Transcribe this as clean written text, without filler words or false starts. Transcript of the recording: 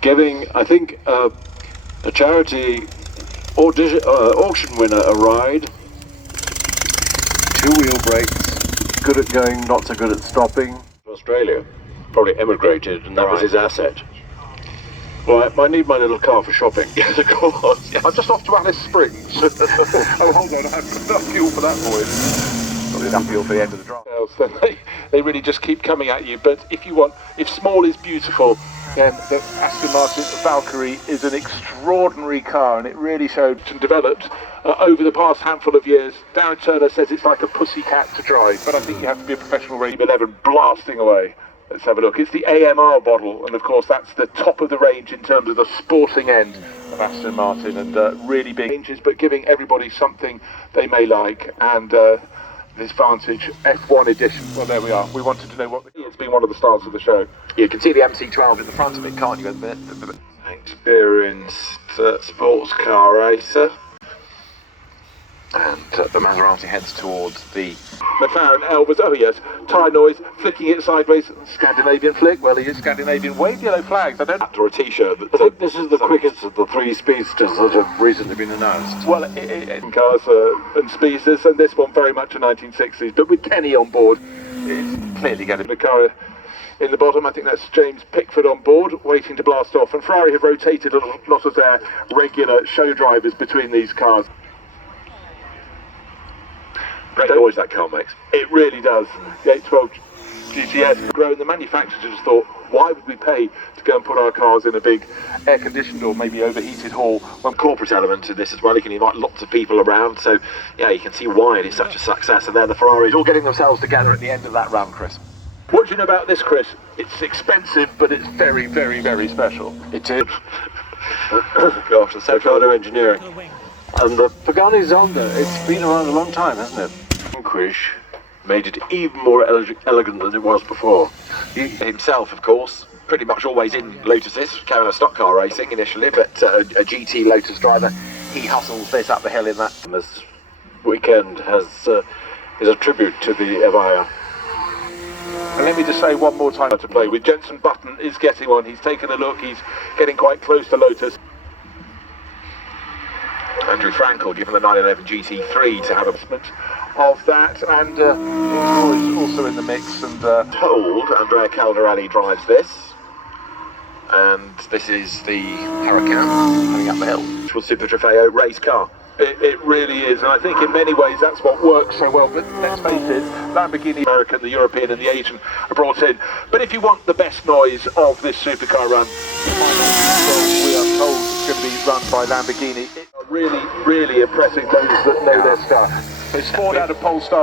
giving, I think, a charity auction winner a ride. Two-wheel brakes, good at going, not so good at stopping. Australia, probably emigrated, and that was his asset. Well, I need my little car for shopping. Yes, of course. I'm just off to Alice Springs. Oh, hold on, I have enough fuel for that, boys. Not enough fuel for the end of the drive. Then they really just keep coming at you. But if small is beautiful, then the Aston Martin Valkyrie is an extraordinary car, and it really showed and developed over the past handful of years. Darren Turner says it's like a pussycat to drive, but I think you have to be a professional. Race 11 blasting away. Let's have a look. It's the AMR model, and of course that's the top of the range in terms of the sporting end of Aston Martin, and really big ranges, but giving everybody something they may like. And this Vantage F1 edition, well, there we are. We wanted to know what it's been one of the stars of the show. You can see the MC12 in the front of it, can't you? Experienced sports car racer. And the Maserati heads towards the McLaren Elvis, oh yes, tyre noise, flicking it sideways, Scandinavian flick, well he is Scandinavian, wave yellow flags, I don't... Or a t-shirt. I think this is the quickest of the three speedsters that have recently been announced. Well, cars and speedsters, and this one very much a 1960s, but with Kenny on board, it's clearly going to be the car in the bottom. I think that's James Pickford on board, waiting to blast off, and Ferrari have rotated a lot of their regular show drivers between these cars. Great noise that car makes. It really does. The 812 GTS has grown. The manufacturers just thought, why would we pay to go and put our cars in a big air-conditioned or maybe overheated hall? One corporate element to this as well. You can invite lots of people around, so yeah, you can see why it is such a success. And there the Ferraris all getting themselves together at the end of that run, Chris. What do you know about this, Chris? It's expensive, but it's very, very, very special. It is. Gosh, the Ricardo engineering. And the Pagani Zonda, it's been around a long time, hasn't it? Vanquish made it even more elegant than it was before. He himself, of course, pretty much always in Lotuses, carrying a stock car racing initially, but a GT Lotus driver, he hustles this up the hill in that. And this weekend is a tribute to the Evija. And let me just say one more time to play with. Jenson Button is getting one. He's taken a look. He's getting quite close to Lotus. Andrew Frankel given the 911 GT3 to have a of that, and Roy's also in the mix. And told Andrea Calderelli drives this, and this is the Huracan coming up the hill, which was Super Trofeo race car. It really is, and I think in many ways that's what works so well. But let's face it, Lamborghini American, the European and the Asian are brought in. But if you want the best noise of this supercar run, we are told it's going to be run by Lamborghini. It are really, really impressing those that know their stuff. It's Ford out of Polestar.